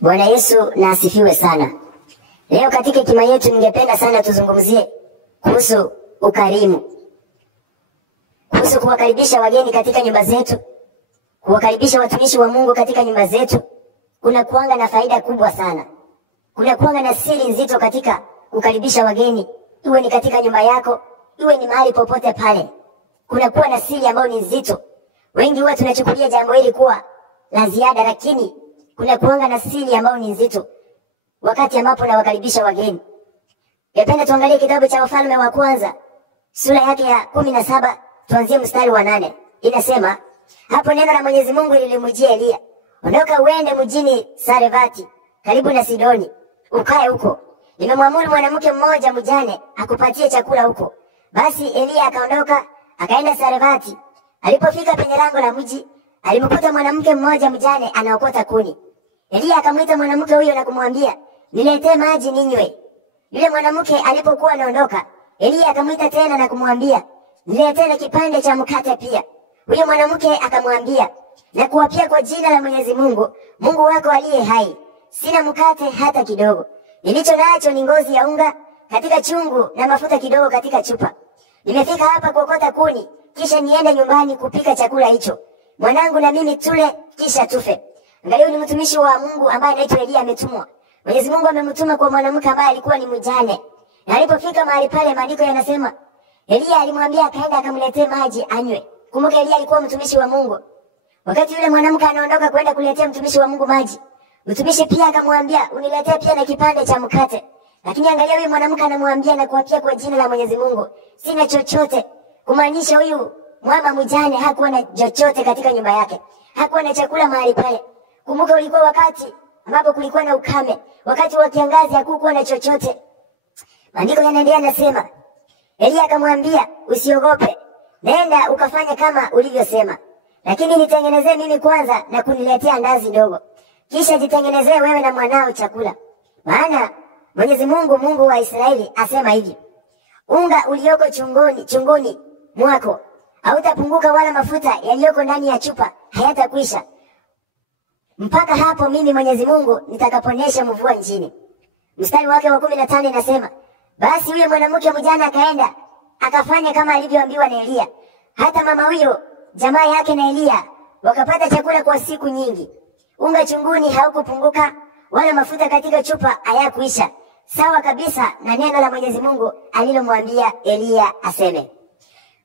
Bwana Yesu na asifiwe sana. Leo katika hekima yetu ningependa sana tuzungumzie kuhusu ukarimu. Kuhusu kuwakaribisha wageni katika nyumba zetu, kuwakaribisha watumishi wa Mungu katika nyumba zetu, kuna kuanga na faida kubwa sana. Kuna kuanga na siri nzito katika kukaribisha wageni, iwe ni katika nyumba yako, iwe ni mahali popote pale. Kuna kuwa na siri ambayo ni nzito. Wengi huwa tunachukulia jambo hili kuwa la ziada, lakini kuna kuanga na siri ambayo ni nzito wakati ambapo nawakaribisha wageni. Napenda tuangalie kitabu cha Wafalme wa Kwanza, sura yake ya 17, tuanzie mstari wa 8. Inasema, hapo neno la Mwenyezi Mungu lilimjia Elia, ondoka uende mjini Sarefati karibu na Sidoni, ukae huko. Nimemwamuru mwanamke mmoja mjane akupatie chakula huko. Basi Elia akaondoka akaenda Sarefati. Alipofika penye lango la mji, alimkuta mwanamke mmoja mjane anaokota kuni. Elia akamwita mwanamke huyo na kumwambia, niletee maji ninywe. Yule mwanamke alipokuwa anaondoka, Elia akamwita tena na kumwambia, niletee na kipande cha mkate pia. Huyo mwanamke akamwambia, na kuapia kwa jina la Mwenyezi Mungu, Mungu wako aliye hai, sina mkate hata kidogo. Nilicho nacho ni ngozi ya unga katika chungu na mafuta kidogo katika chupa. Nimefika hapa kuokota kuni, kisha niende nyumbani kupika chakula hicho. Mwanangu na mimi tule, kisha tufe. Angalia, ni mtumishi wa Mungu ambaye anaitwa Elia ametumwa. Mwenyezi Mungu amemtuma kwa mwanamke ambaye alikuwa ni mjane. Na alipofika mahali pale, maandiko yanasema Elia alimwambia akaenda akamletee maji anywe. Kumbuka Elia alikuwa mtumishi wa Mungu. Wakati yule mwanamke anaondoka kwenda kuletea mtumishi wa Mungu maji, mtumishi pia akamwambia, uniletee pia na kipande cha mkate. Lakini angalia, huyu mwanamke anamwambia na kuapia kwa jina la Mwenyezi Mungu, sina chochote. Kumaanisha huyu mama mjane hakuwa na chochote katika nyumba yake. Hakuwa na chakula mahali pale. Kumbuka ulikuwa wakati ambapo kulikuwa na ukame. Wakati wa kiangazi hakukuwa na chochote. Maandiko yanaendelea nasema, Elia akamwambia, usiogope. Nenda ukafanya kama ulivyosema. Lakini nitengenezee mimi kwanza na kuniletea ndazi ndogo. Kisha jitengenezee wewe na mwanao chakula. Maana Mwenyezi Mungu, Mungu wa Israeli asema hivi, unga ulioko chunguni mwako hautapunguka, wala mafuta yaliyoko ndani ya chupa hayatakwisha, mpaka hapo mimi Mwenyezi Mungu nitakaponyesha mvua nchini. Mstari wake wa 15 inasema, basi huyo mwanamke mjane akaenda akafanya kama alivyoambiwa na Elia. Hata mama huyo jamaa yake na Elia wakapata chakula kwa siku nyingi. Unga chunguni haukupunguka, wala mafuta katika chupa hayakuisha, sawa kabisa na neno la Mwenyezi Mungu alilomwambia Elia aseme.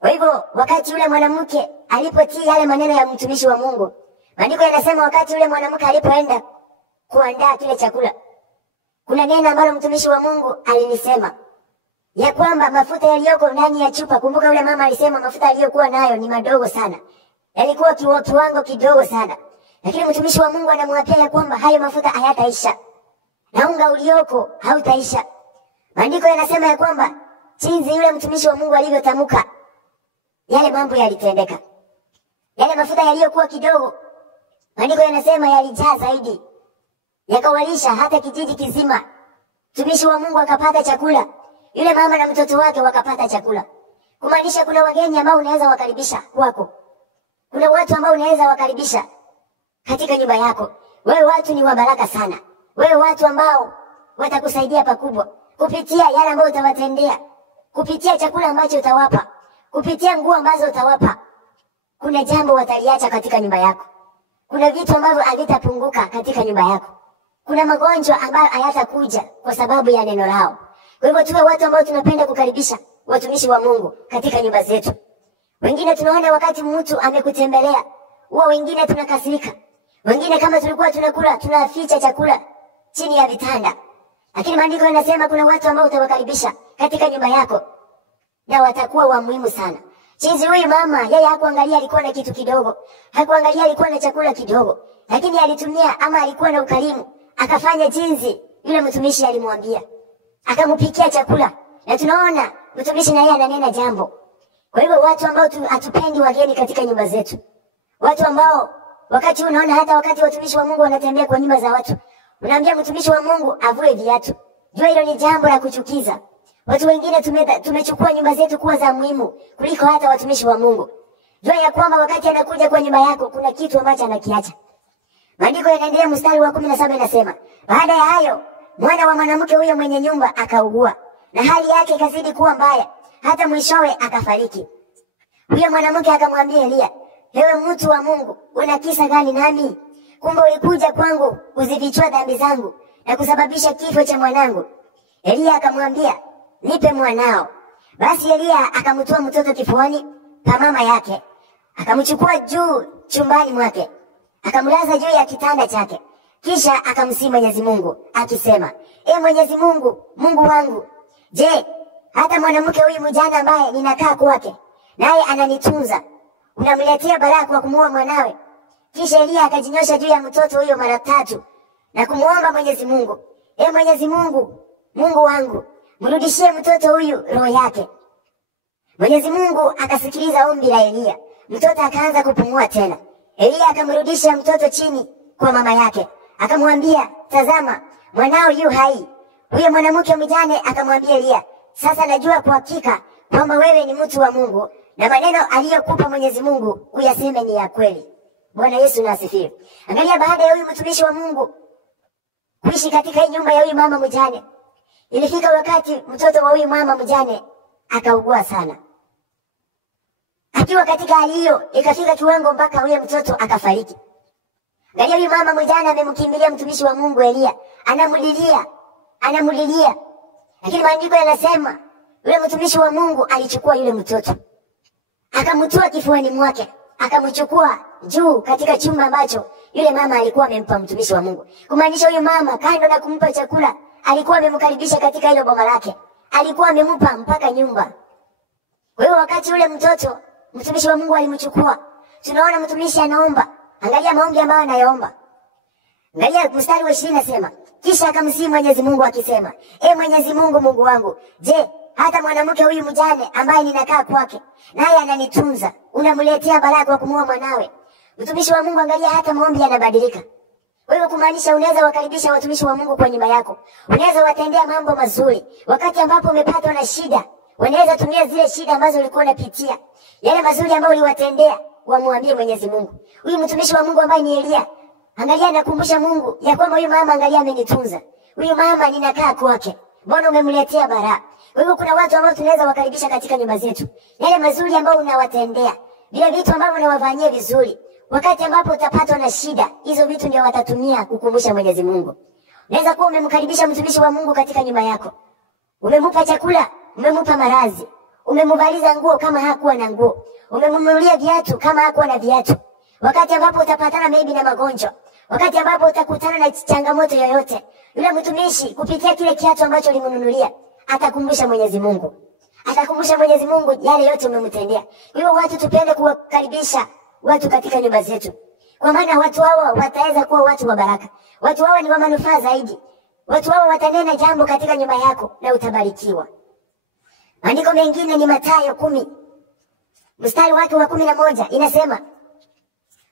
Kwa hivyo wakati yule mwanamke alipotii yale maneno ya mtumishi wa Mungu, maandiko yanasema wakati yule mwanamke alipoenda kuandaa kile chakula, kuna neno ambalo mtumishi wa Mungu alilisema ya kwamba mafuta yaliyoko ndani ya chupa. Kumbuka yule mama alisema mafuta aliyokuwa nayo ni madogo sana, yalikuwa kiwango kidogo sana, lakini mtumishi wa Mungu anamwapia ya kwamba hayo mafuta hayataisha na unga ulioko hautaisha. Maandiko yanasema ya kwamba jinsi yule mtumishi wa Mungu alivyotamka, yale mambo yalitendeka. Yale mafuta yaliyokuwa kidogo, maandiko yanasema yalijaa zaidi, yakawalisha hata kijiji kizima. Mtumishi wa Mungu akapata chakula, yule mama na mtoto wake wakapata chakula. Kumaanisha kuna wageni ambao unaweza wakaribisha kwako. Kuna watu ambao unaweza wakaribisha katika nyumba yako. Wewe watu ni wa baraka sana. Wewe watu ambao watakusaidia pakubwa kupitia yale ambayo utawatendea, kupitia chakula ambacho utawapa, kupitia nguo ambazo utawapa. Kuna jambo wataliacha katika nyumba yako. Kuna vitu ambavyo havitapunguka katika nyumba yako. Kuna magonjwa ambayo hayatakuja kwa sababu ya neno lao. Kwa hivyo tuwe watu ambao tunapenda kukaribisha watumishi wa Mungu katika nyumba zetu. Wengine tunaona wakati mtu amekutembelea, huwa wengine tunakasirika. Wengine kama tulikuwa tunakula, tunaficha chakula chini ya vitanda. Lakini maandiko yanasema kuna watu ambao utawakaribisha katika nyumba yako na watakuwa wa muhimu sana. Jinsi huyu mama, yeye hakuangalia alikuwa na kitu kidogo, hakuangalia alikuwa na chakula kidogo, lakini alitumia ama alikuwa na ukarimu, akafanya jinsi yule mtumishi alimwambia, akamupikia chakula. Na tunaona mtumishi na yeye ananena jambo. Kwa hivyo watu ambao hatupendi wageni katika nyumba zetu, watu ambao wakati unaona hata wakati watumishi wa Mungu wanatembea kwa nyumba za watu, unaambia mtumishi wa Mungu avue viatu, jua hilo ni jambo la kuchukiza. Watu wengine tumechukua nyumba zetu kuwa za muhimu kuliko hata watumishi wa Mungu. Jua ya kwamba wakati anakuja kwa nyumba yako kuna kitu ambacho anakiacha. Maandiko yanaendelea mstari wa 17 inasema, baada ya hayo mwana wa mwanamke huyo mwenye nyumba akaugua, na hali yake ikazidi kuwa mbaya, hata mwishowe akafariki. Huyo mwanamke akamwambia Elia, ewe mtu wa Mungu, una kisa gani nami? Kumbe ulikuja kwangu kuzifichua dhambi zangu na kusababisha kifo cha mwanangu. Elia akamwambia, nipe mwanao. Basi Elia akamtoa mtoto kifuani pa mama yake, akamchukua juu chumbani mwake, akamlaza juu ya kitanda chake. Kisha akamsihi Mwenyezi Mungu akisema, Mwenyezi Mungu, Mungu wangu, je, hata mwanamke huyu mjane ambaye ninakaa kwake naye ananitunza, unamletea balaa kwa kumuua mwanawe? Kisha Elia akajinyosha juu ya mtoto huyo mara 3 na kumuomba Mwenyezi Mungu, Mwenyezi Mungu, Mungu wangu, mrudishie mtoto huyu roho yake. Mwenyezi Mungu akasikiliza ombi la Elia. Mtoto akaanza kupumua tena. Elia akamrudisha mtoto chini kwa mama yake, akamwambia, tazama, mwanao yu hai. Huyo mwanamke mjane akamwambia Elia, sasa najua kwa hakika kwamba wewe ni mtu wa Mungu na maneno aliyokupa Mwenyezi Mungu uyaseme ni ya kweli. Bwana Yesu na asifiwe. Angalia, baada ya huyu mtumishi wa Mungu kuishi katika hii nyumba ya huyu mama mjane, ilifika wakati mtoto wa huyu mama mjane akaugua sana. Akiwa katika hali hiyo, ikafika kiwango mpaka huyo mtoto akafariki. Angalia, huyu mama mjane amemkimbilia mtumishi wa Mungu Elia, anamulilia. Lakini maandiko yanasema yule mtumishi wa Mungu alichukua yule mtoto, akamtoa kifuani mwake, akamchukua juu katika chumba ambacho yule mama alikuwa amempa mtumishi wa Mungu. Kumaanisha huyu mama kando na kumpa chakula, alikuwa amemkaribisha katika hilo boma lake, alikuwa amempa mpaka nyumba. Kwa hiyo wakati ule mtoto mtumishi wa Mungu alimchukua, tunaona mtumishi anaomba. Angalia maombi ambayo anayaomba. Angalia mstari wa 20 nasema, kisha akamsihi Mwenyezi Mungu akisema, Mwenyezi Mungu, Mungu wangu, je, hata mwanamke huyu mjane ambaye ninakaa kwake naye ananitunza, unamletea balaa kwa kumuua mwanawe? Mtumishi wa Mungu, angalia hata maombi yanabadilika. Wewe kumaanisha unaweza wakaribisha watumishi wa Mungu kwa nyumba yako. Unaweza watendea mambo mazuri. Wakati ambapo umepatwa na shida, wanaweza tumia zile shida ambazo ulikuwa unapitia, yale mazuri ambayo uliwatendea, wamwambie Mwenyezi Mungu. Huyu mtumishi wa Mungu ambaye ni Elia, angalia anakumbusha Mungu ya kwamba huyu mama, angalia, amenitunza. Huyu mama ninakaa kwake. Mbona umemletea balaa? Kwa hivyo kuna watu ambao tunaweza wakaribisha katika nyumba zetu. Yale mazuri ambayo unawatendea, vile vitu ambavyo unawafanyia vizuri, wakati ambapo utapatwa na shida, hizo vitu ndio watatumia kukumbusha Mwenyezi Mungu. Unaweza kuwa umemkaribisha mtumishi wa Mungu katika nyumba yako. Umempa chakula, umempa marazi, umemvaliza nguo kama hakuwa na nguo, umemnunulia viatu kama hakuwa na viatu. Wakati ambapo utapatana maybe na magonjwa, wakati ambapo utakutana na changamoto yoyote, yule mtumishi kupitia kile kiatu ambacho ulimnunulia atakumbusha Mwenyezi Mungu. Atakumbusha Mwenyezi Mungu yale yote umemtendea. Hivyo watu tupende kuwakaribisha watu katika nyumba zetu, kwa maana watu hao wataweza kuwa watu wa baraka. Watu hao ni wa manufaa zaidi. Watu hao watanena jambo katika nyumba yako na utabarikiwa. Maandiko mengine ni Mathayo 10 mstari wake wa 11 inasema,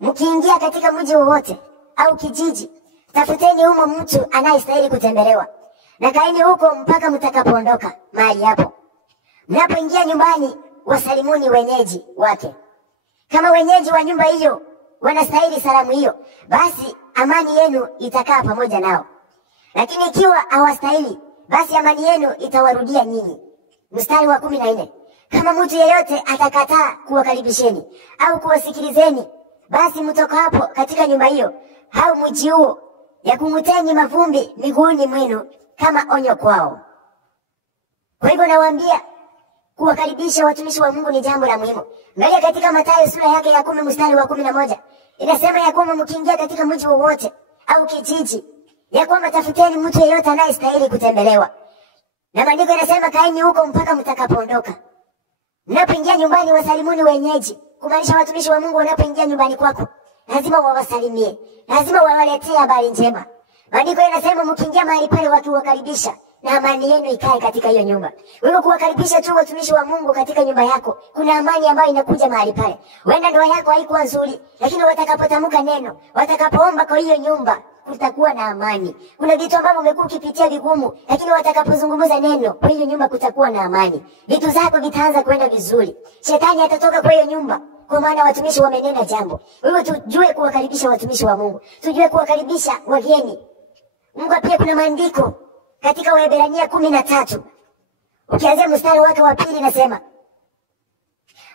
mkiingia katika mji wowote au kijiji, tafuteni humo mtu anayestahili kutembelewa, na kaeni huko mpaka mtakapoondoka mahali hapo. Mnapoingia nyumbani, wasalimuni wenyeji wake. Kama wenyeji wa nyumba hiyo wanastahili salamu hiyo, basi amani yenu itakaa pamoja nao. Lakini ikiwa hawastahili, basi amani yenu itawarudia nyinyi. Mstari wa 14, kama mtu yeyote atakataa kuwakaribisheni au kuwasikilizeni, basi mtoka hapo katika nyumba hiyo au mji huo, yakung'uteni mavumbi miguuni mwenu kama onyo kwao. Kwa hivyo nawaambia, kuwakaribisha watumishi wa Mungu ni jambo la muhimu. Angalia katika Mathayo sura yake ya 10 mstari wa 11. Inasema ya kwamba mkiingia katika mji wowote au kijiji, ya kwamba tafuteni mtu yeyote anayestahili kutembelewa. Na maandiko yanasema kaeni huko mpaka mtakapoondoka. Mnapoingia nyumbani, wasalimuni wenyeji. Kumaanisha watumishi wa Mungu wanapoingia nyumbani kwako, lazima wawasalimie. Lazima wawaletee habari njema. Maandiko yanasema mkiingia mahali pale, watu wakaribisha na amani yenu ikae katika hiyo nyumba. Wewe kuwakaribisha tu watumishi wa Mungu katika nyumba yako, kuna amani ambayo inakuja mahali pale. Huenda ndoa yako haikuwa nzuri, lakini watakapotamka neno, watakapoomba kwa hiyo nyumba, kutakuwa na amani. Kuna vitu ambavyo umekuwa ukipitia vigumu, lakini watakapozungumza neno, kwa hiyo nyumba kutakuwa na amani. Vitu zako vitaanza kwenda vizuri. Shetani atatoka kwa hiyo nyumba kwa maana watumishi wamenena jambo. Kwa hivyo tujue kuwakaribisha watumishi wa Mungu, tujue kuwakaribisha wageni. Mungu pia kuna maandiko katika Waebrania 13 ukianzia mstari wake wa 2 nasema,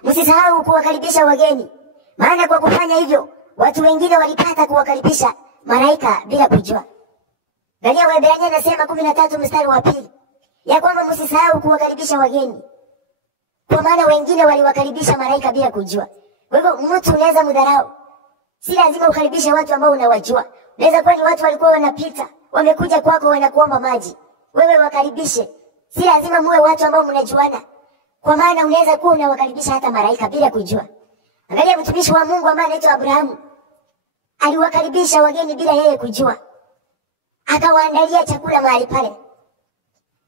msisahau kuwakaribisha wageni, maana kwa kufanya hivyo watu wengine walipata kuwakaribisha malaika bila kujua. Angalia Waebrania nasema 13 mstari wa 2 ya kwamba msisahau kuwakaribisha wageni, kwa maana wengine waliwakaribisha malaika bila kujua. Kwa hivyo mtu unaweza mdharau, si lazima ukaribishe watu ambao unawajua. Unaweza kuwa ni watu walikuwa wanapita, wamekuja kwako wanakuomba maji, wewe wakaribishe. Si lazima muwe watu ambao mnajuana, kwa maana unaweza kuwa unawakaribisha hata malaika bila kujua. Angalia mtumishi wa Mungu ambaye anaitwa Abrahamu, aliwakaribisha wageni bila yeye kujua, akawaandalia chakula mahali pale,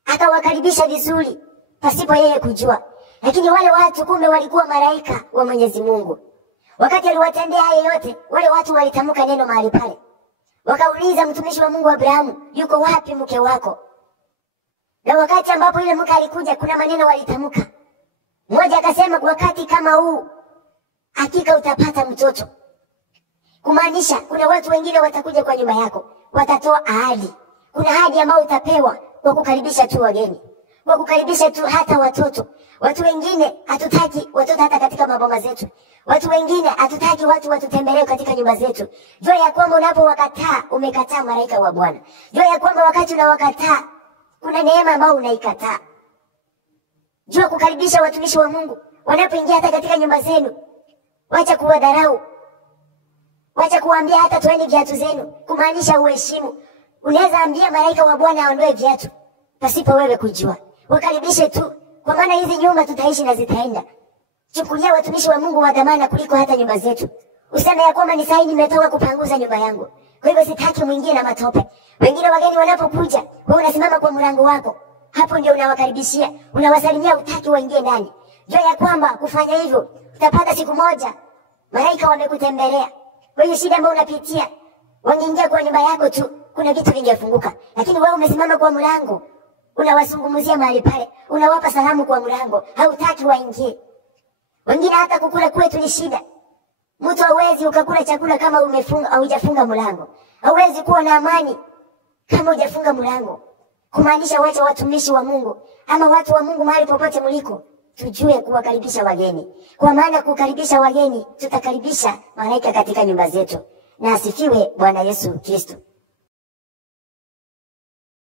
akawakaribisha vizuri pasipo yeye kujua. Lakini wale watu kumbe walikuwa malaika wa Mwenyezi Mungu. Wakati aliwatendea haya yote, wale watu walitamka neno mahali pale, wakauliza mtumishi wa Mungu Abrahamu, yuko wapi mke wako? Na wakati ambapo yule mke alikuja, kuna maneno walitamka. Mmoja akasema, wakati kama huu hakika utapata mtoto. Kumaanisha kuna watu wengine watakuja kwa nyumba yako, watatoa ahadi. Kuna ahadi ambayo utapewa kwa kukaribisha tu wageni, kwa kukaribisha tu hata watoto. Watu wengine hatutaki watoto hata katika maboma zetu. Watu wengine hatutaki watu watutembelee katika nyumba zetu. Jua ya kwamba unapowakataa umekataa malaika wa Bwana. Jua ya kwamba wakati unawakataa kuna neema ambayo unaikataa. Jua kukaribisha watumishi wa Mungu wanapoingia hata katika nyumba zenu. Wacha kuwadharau. Wacha kuambia hata toeni viatu zenu, kumaanisha uheshimu. Unaweza ambia malaika wa Bwana aondoe viatu pasipo wewe kujua. Wakaribishe tu, kwa maana hizi nyumba tutaishi na zitaenda. Chukulia watumishi wa Mungu wa dhamana kuliko hata nyumba zetu. Useme ya kwamba ni sahi nimetoka kupanguza nyumba yangu, kwa hivyo sitaki mwingie na matope. Wengine wageni wanapokuja, wewe unasimama kwa mlango wako, hapo ndio unawakaribishia, unawasalimia, utaki waingie ndani. Jua ya kwamba kufanya hivyo utapata siku moja malaika wamekutembelea. Kwa hiyo shida ambayo unapitia, wangeingia kwa nyumba yako tu, kuna vitu vingefunguka. Lakini wewe umesimama kwa mlango, unawazungumzia mahali pale, unawapa salamu kwa mlango, hautaki waingie. Wengine hata kukula kwetu ni shida. Mtu hawezi ukakula chakula kama umefunga au hujafunga mlango. Hawezi kuwa na amani kama hujafunga mlango. Kumaanisha wacha watumishi wa Mungu ama watu wa Mungu mahali popote mliko, tujue kuwakaribisha wageni. Kwa maana kukaribisha wageni, tutakaribisha malaika katika nyumba zetu. Na asifiwe Bwana Yesu Kristo.